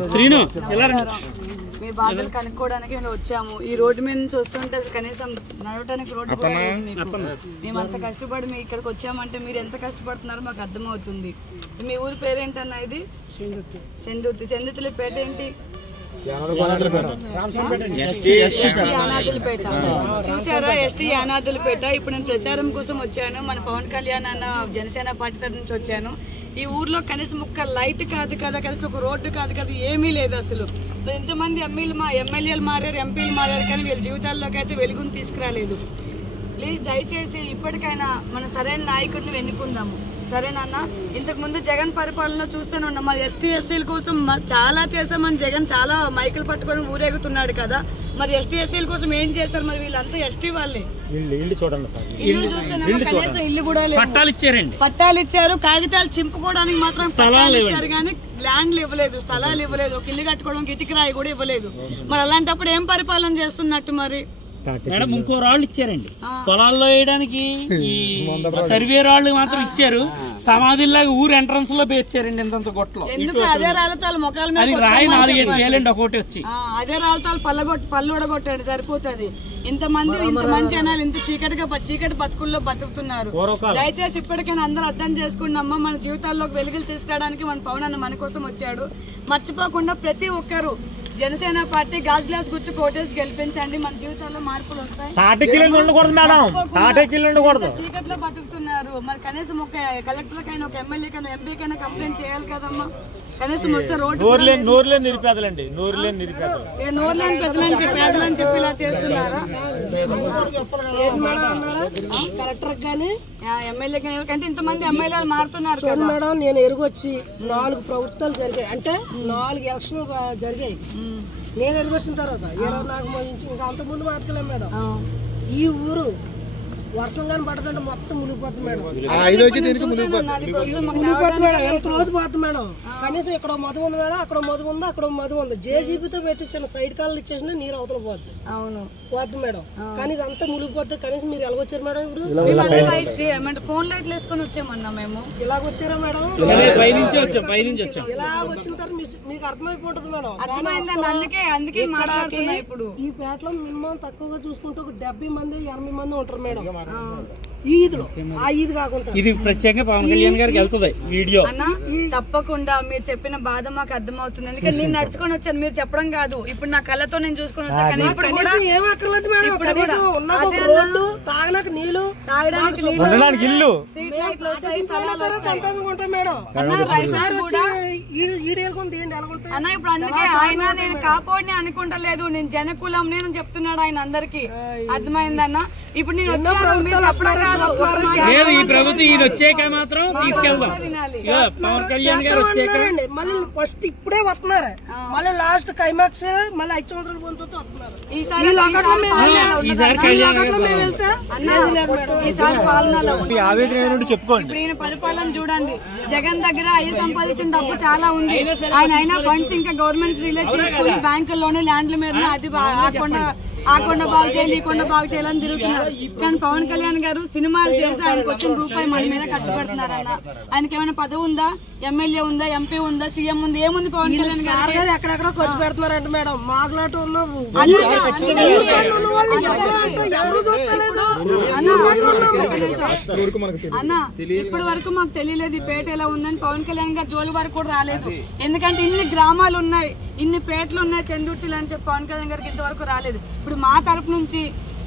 శ్రీను మీ బాధలు కనుక్కోవడానికి మేము వచ్చాము. ఈ రోడ్డు మీద నుంచి వస్తుంటే కనీసం నడవడానికి రోడ్డు కూడా లేదు మీకు. మేము అంత కష్టపడి మీ ఇక్కడికి వచ్చామంటే మీరు ఎంత కష్టపడుతున్నారో మాకు అర్థమవుతుంది. మీ ఊరి పేరేంటన్నా? ఇది సెందుర్తి. సెందుర్తిలో పేట ఏంటి? యానాదులపేట. చూసారా, ఎస్టీ యానాదులపేట. ఇప్పుడు నేను ప్రచారం కోసం వచ్చాను. మన పవన్ కళ్యాణ్ అన్న జనసేన పార్టీ తరఫు నుంచి వచ్చాను. ఈ ఊర్లో కనీసం ఒక్క లైట్ కాదు కదా, కనీసం ఒక రోడ్డు కాదు కదా, ఏమీ లేదు అసలు. ఎంతమంది ఎమ్మెల్యేలు మారారు, ఎంపీలు మారారు, కానీ వీళ్ళ జీవితాల్లోకి అయితే వెలుగుని తీసుకురాలేదు. ప్లీజ్ దయచేసి ఇప్పటికైనా మన సరైన నాయకుడిని ఎన్నుకుందాము, సరేనన్నా? ఇంతకు ముందు జగన్ పరిపాలన చూస్తూనే ఉన్నాం. మరి ఎస్టీ ఎస్సీల కోసం చాలా చేసామని జగన్ చాలా మైకులు పట్టుకొని ఊరేగుతున్నాడు కదా. మరి ఎస్టీ ఎస్సీల కోసం ఏం చేస్తారు? మరి వీళ్ళంతా ఎస్టీ వాళ్ళే. ఇల్లు చూస్తున్నాము, కనీసం ఇల్లు కూడా లేదు. పట్టాలు ఇచ్చారు, కాగితాలు చింపుకోవడానికి మాత్రం పట్టాలు ఇచ్చారు, కానీ ల్యాండ్లు ఇవ్వలేదు, స్థలాలు ఇవ్వలేదు, ఒక ఇల్లు కట్టుకోవడానికి ఇటుక రాయి కూడా ఇవ్వలేదు. మరి అలాంటప్పుడు ఏం పరిపాలన చేస్తున్నట్టు? మరి మేడం ఇంకో రాళ్ళు ఇచ్చారండి పొలాల్లో వేయడానికి, ఈ సర్వే రాళ్ళు మాత్రం ఇచ్చారు. సమాధిలాగా ఊరు ఎంట్రన్స్ లో పేర్చారండి ఇంత గొట్టలో. ఎందుకు అదే రాళ్ళతో మొక్కల మీద రాయి 4-5 వేలండి ఒకటి వచ్చి. అదే రాళ్ళతో పళ్ళు ఉడగొట్టండి, సరిపోతుంది. ఇంతమంది ఇంతమంది జనాలు ఇంత చీకటి బతుకుల్లో బతుకుతున్నారు. దయచేసి ఇప్పటికైనా అందరూ అర్థం చేసుకున్నామ్మా. మన జీవితాల్లోకి వెలుగులు తీసుకురావడానికి మన పవన్ అన్న మన కోసం వచ్చాడు. మర్చిపోకుండా ప్రతి ఒక్కరు జనసేన పార్టీ గాజులాస్ గుర్తు కోటేసి గెలిపించండి. మన జీవితాల్లో మార్పులు వస్తాయి. చీకట్లో బతుకుతున్నారు. మరి కనీసం ఒక కలెక్టర్ కైనా, ఒక ఎమ్మెల్యే కైనా, ఎంపీ కైనా కంప్లైంట్ చేయాలి కదమ్మా. కనీసం వస్తే రోడ్డు నోరులేని నిరుపేదలండి, నోరులేని నిరుపేదలు, నోరులేని పేదలని చెప్పి ఇలా చేస్తున్నారా? కలెక్టర్ గానీ ఎమ్మెల్యే కానీ ఇంతమంది ఎమ్మెల్యేలు మారుతున్నారు కదా మేడం. నేను ఎరుగొచ్చి 4 ప్రభుత్వాలు జరిగాయి, అంటే 4 ఎలక్షన్లు జరిగాయి. నేను ఎరుగొచ్చిన తర్వాత 24 ఇంకా అంత ముందు మాట్లాడలేము మేడం. ఈ ఊరు వర్షం కానీ పడదంటే మొత్తం మునిగిపోతుంది మేడం. మునిగిపోతుంది మేడం, ఎంత రోజు పోతుంది మేడం. కనీసం ఇక్కడ మధు ఉంది మేడం, అక్కడ మధు ఉంది, అక్కడ మధు ఉంది. జేసీబీతో పెట్టించిన సైడ్ కాళ్ళు ఇచ్చేసిన నీరు అవతల పోతుంది. అవును పోతుంది మేడం. కానీ ఇదంతా మునిగిపోతుంది. కనీసం మీరు ఎలాగొచ్చారు మేడం? ఇప్పుడు ఫోన్ లైట్లు వేసుకొని వచ్చామన్నా మేము. ఇలాగొచ్చారా మేడం? ఇలా వచ్చిన తర్వాత మీకు అర్థమైపోతుంది మేడం. అందుకే మాట్లాడుతున్నా. ఇప్పుడు ఈ పేటలో మినిమం తక్కువగా చూసుకుంటే ఒక 70 మంది 80 మంది ఉంటారు మేడం. ఈద్లో ఆ ఈద్ కాకుండా ఇది ప్రత్యేకంగా పవన్ కళ్యాణ్ గారికి వెళ్తుంది వీడియో. అన్న తప్పకుండా మీరు చెప్పిన బాధ మాకు అర్థమవుతుంది. ఎందుకంటే నేను నడుచుకొని వచ్చాను, మీరు చెప్పడం కాదు. ఇప్పుడు నా కళ్ళతో నేను చూసుకొని వచ్చాను. ఇప్పుడు ఏం అక్కర్లేదు మేడం. కనీసం ఉన్నది ఒక రోడ్డు, తాగడానికి నీళ్లు, తాగడానికి ఇల్లు, స్ట్రీట్ లైట్లు వస్తాయి, సంతోషంగా ఉంటాం మేడం. అన్న ఇప్పుడు అందుకే ఆయన నేను కాపాడిని అనుకుంటలేదు, నేను జనకులం నేను చెప్తున్నాడు ఆయన అందరికి. అర్థమైందన్న? ఇప్పుడు నేను వచ్చాను, మీరు చెప్పడం కాదు. ఈ ప్రభుత్వం ఇది వచ్చాక మాత్రం తీసుకెళ్దాం. పవన్ కళ్యాణ్ గారు వచ్చాక మళ్ళీ ఫస్ట్ ఇప్పుడే వస్తున్నారు, మళ్ళీ లాస్ట్ క్లైమాక్స్ మళ్ళీ 5 సంవత్సరాల పొందుతూ వస్తున్నారు. చెప్పుకోండి. ఈయన పరిపాలన చూడండి. జగన్ దగ్గర అయ్యి సంపాదించిన డబ్బు చాలా ఉంది. ఆయన అయినా ఫండ్స్ ఇంకా గవర్నమెంట్ రిలీజ్ చేసుకుని బ్యాంకుల్లోనూ ల్యాండ్ల మీద అది ఆ కొండ బాగు చేయాలి, ఈ కొండ బాగు చేయాలని తిరుగుతున్నారు. కానీ పవన్ కళ్యాణ్ గారు సినిమాలు చేసి ఆయనకు వచ్చిన రూపాయి మన మీద ఖర్చు పెడుతున్నారన్న. ఆయనకి ఏమైనా పదవి ఉందా? ఎమ్మెల్యే ఉందా? ఎంపీ ఉందా? సీఎం ఉంది? ఏముంది పవన్ కళ్యాణ్ గారు? ఎక్కడెక్కడ ఖర్చు పెడుతున్నారంట మేడం. మాకులాట ఉన్నాము అన్న. ఇప్పటి వరకు మాకు తెలియలేదు ఈ పేట ఎలా ఉందని. పవన్ కళ్యాణ్ గారు జోలి వరకు కూడా రాలేదు. ఎందుకంటే ఇన్ని గ్రామాలు ఉన్నాయి, ఇన్ని పేటలు ఉన్నాయి చెందుర్తిలు అని చెప్పి పవన్ కళ్యాణ్ గారికి ఇంతవరకు రాలేదు. ఇప్పుడు మా తరపు నుంచి,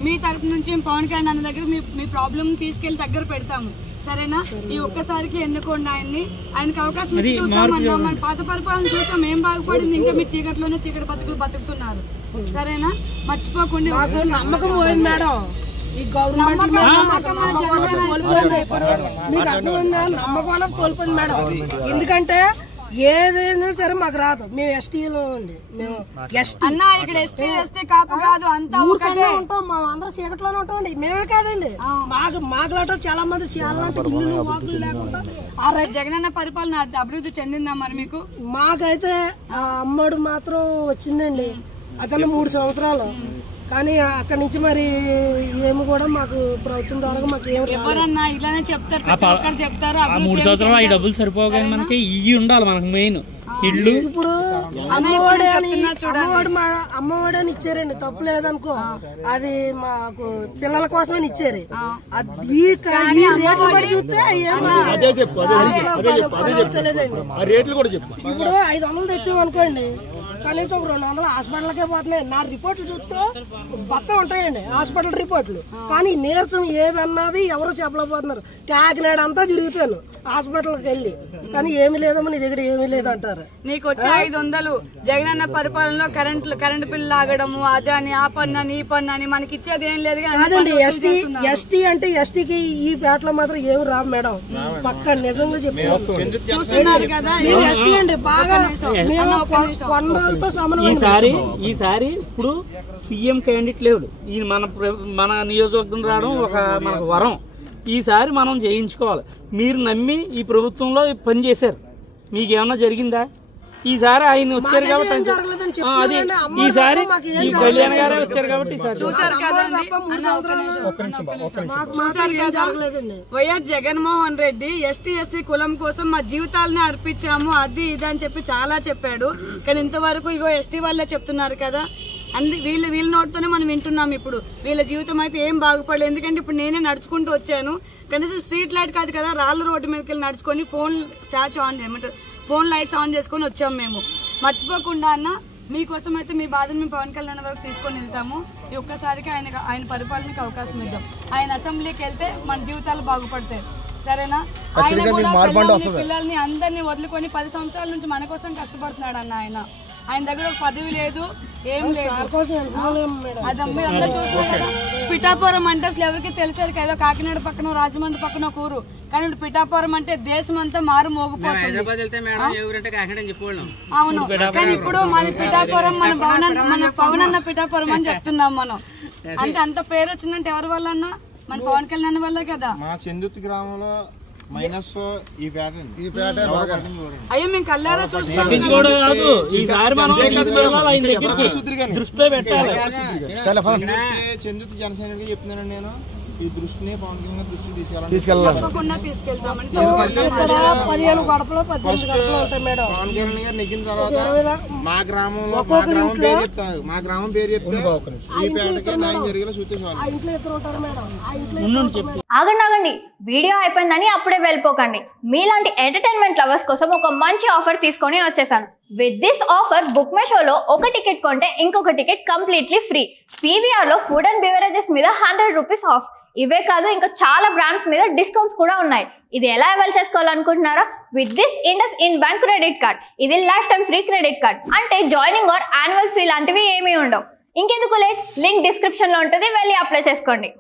మీ తరపు నుంచి పవన్ కళ్యాణ్ అన్న దగ్గర మీ ప్రాబ్లం తీసుకెళ్లి దగ్గర పెడతాము, సరేనా? ఈ ఒక్కసారికి ఎన్నుకోండి ఆయన్ని. ఆయనకి అవకాశం ఇచ్చి చూద్దామన్నా. మన పాత పరిపాలన చూద్దాం ఏం బాగుపడింది. ఇంకా మీరు చీకట్లోనే చీకటి బతుకులు బతుకుతున్నారు, సరేనా? మర్చిపోకుండా. నమ్మకం పోయింది మేడం. ఈ గవర్నమెంట్ కోల్పోయింది. మీకు అర్థమైందా? నమ్మకం అనేది కోల్పోయింది మేడం. ఎందుకంటే ఏదైనా సరే మాకు రాదు. మేము ఎస్టీలో అండి, మేము ఎస్టీ అన్నా. ఇక్కడ ఎస్టీ ఎస్టీ కాపు కాదు, అంతా ఊరికనే ఉంటాం. మేము అందరం చీకట్లోనే ఉంటామండి. మేమే కాదండి, మాకులాట చాలా మంది చేయాలంటే ఇల్లు వాకులు లేకుండా. జగనన్న పరిపాలన అభివృద్ధి చెందిందా మరి మీకు? మాకైతే అమ్మడు మాత్రం వచ్చిందండి. అతను 3 సంవత్సరాలు కానీ అక్కడి నుంచి మరి ఏమి కూడా మాకు ప్రభుత్వం ద్వారా మాకు ఏమి ఎవరన్నా ఇలానే చెప్తారు, ప్రతి ఒక్కరు చెప్తారు. 3 సంవత్సరాలు ఈ డబ్బులు సరిపోవు కానీ మనకి ఇవి ఉండాలి. మనకు మెయిన్ ఇల్లు. ఇప్పుడు అమ్మఒడి అని ఇచ్చారండి, తప్పు లేదనుకో. అది మాకు పిల్లల కోసమని ఇచ్చారు. ఈ రేట్లు కూడా చూస్తే ఇప్పుడు 500 తెచ్చామనుకోండి, కనీసం 200 హాస్పిటల్కే పోతున్నాయి. నా రిపోర్ట్లు చూస్తే మొత్తం ఉంటాయండి హాస్పిటల్ రిపోర్ట్లు. కానీ నీరసం ఏదన్నది ఎవరు చెప్పలేకపోతున్నారు. కాకినాడ అంతా తిరుగుతాను హాస్పిటల్కి వెళ్ళి, కానీ ఏమి లేదమ్మా నీ దగ్గర ఏమీ లేదంటారు. నీకు వచ్చే 500 జగనన్న పరిపాలనలో కరెంట్ బిల్లు లాగడము, అదని ఆ పన్ను ఈ పన్ను అని మనకి ఇచ్చేది ఏం లేదు. కాదండి, ఎస్టీ అంటే ఎస్టీకి ఈ పేటలో మాత్రం ఏమి రావు మేడం, పక్క నిజంగా చూస్తున్నారు కదా. ఎస్టీ అండి బాగా కొండలతో సమానం. ఈసారి ఇప్పుడు సీఎం క్యాండిడేట్ లేడు. ఈ మన నియోజకవర్గం రావడం ఒక మనకు వరం. ఈసారి మనం చేయించుకోవాలి. మీరు నమ్మి ఈ ప్రభుత్వంలో పని చేశారు, మీకేమన్నా జరిగిందా? ఈసారి ఆయన వచ్చారు కాబట్టి అది ఈసారి ఈ కళ్యాణ్ గారే వచ్చారు కాబట్టి వైఎస్ జగన్మోహన్ రెడ్డి ఎస్టీ కులం కోసం మా జీవితాలని అర్పించాము అది ఇది అని చెప్పి చాలా చెప్పాడు. కానీ ఇంతవరకు ఇగో ఎస్టీ వాళ్ళే చెప్తున్నారు కదా. వీళ్ళ నోటితోనే మనం వింటున్నాం. ఇప్పుడు వీళ్ళ జీవితం అయితే ఏం బాగుపడలేదు. ఎందుకంటే ఇప్పుడు నేనే నడుచుకుంటూ వచ్చాను, కనీసం స్ట్రీట్ లైట్ కాదు కదా, రాళ్ళ రోడ్డు మీదకి వెళ్ళి నడుచుకొని ఫోన్ లైట్స్ ఆన్ చేసుకొని వచ్చాము మేము. మర్చిపోకుండా అన్న మీకోసం అయితే మీ బాధను మేము పవన్ కళ్యాణ్ వరకు తీసుకొని వెళ్తాము. ఈ ఒక్కసారికి ఆయన పరిపాలనకి అవకాశం ఇద్దాం. ఆయన అసెంబ్లీకి వెళ్తే మన జీవితాలు బాగుపడతాయి, సరేనా? ఆయన కూడా పిల్లల్ని అందరినీ వదులుకొని 10 సంవత్సరాల నుంచి మన కోసం కష్టపడుతున్నాడు అన్న. ఆయన దగ్గర ఒక పదవి లేదు, ఏం లేదు. అదమ్మ అందరూ చూస్తున్నారు కదా. పిఠాపురం అంటే అసలు ఎవరికి తెలిసేది కదా, కాకినాడ పక్కన రాజమండ్రి పక్కన ఒక ఊరు. కానీ ఇప్పుడు పిఠాపురం అంటే దేశం అంతా మారు మోగిపోతుంది. అవును, కానీ ఇప్పుడు మన పిఠాపురం మన పవన్ అన్న పిఠాపురం అని చెప్తున్నాం మనం. అంటే అంత పేరు వచ్చిందంటే ఎవరి వల్ల అన్న? మన పవన్ కళ్యాణ్ వల్ల కదా. మా చెందుర్తి గ్రామంలో మైనస్ ఈ ప్యాటర్న్ అయ్యో మేము కళ్ళారా చూస్తాం. చెందుర్తి జనసైనికుడిగా చెప్తున్నాను నేను. ఈ దృష్టిని పవన్ కళ్యాణ్ దృష్టిని తీసుకెళ్ళాలి. పవన్ కళ్యాణ్ గారు నెగ్గిన తర్వాత మా గ్రామం పేరు చెప్తాను. మా గ్రామం పేరు చెప్తే ఈ పేటకి న్యాయం జరిగేలా చూస్తే ఆగండి, వీడియో అయిపోయిందని అప్పుడే వెళ్ళిపోకండి. మీలాంటి ఎంటర్టైన్మెంట్ లవర్స్ కోసం ఒక మంచి ఆఫర్ తీసుకొని వచ్చేసాను. With this offer book my షోలో ఒక టికెట్ కొంటే ఇంకొక టికెట్ కంప్లీట్లీ ఫ్రీ. PVR లో ఫుడ్ అండ్ బెవరేజెస్ మీద 100 రూపీస్ ఆఫ్. ఇవే కాదు, ఇంకా చాలా బ్రాండ్స్ మీద డిస్కౌంట్స్ కూడా ఉన్నాయి. ఇది ఎలా అవైల్ చేసుకోవాలనుకుంటున్నారా? With this IndusInd bank credit card. ఇది life time free credit card. అంటే జాయినింగ్ ఆర్ యాన్యువల్ ఫీ లాంటివి ఏమీ ఉండవు. ఇంకెందుకు లేట్, లింక్ డిస్క్రిప్షన్ లో ఉంటుంది, వెళ్ళి అప్లై చేసుకోండి.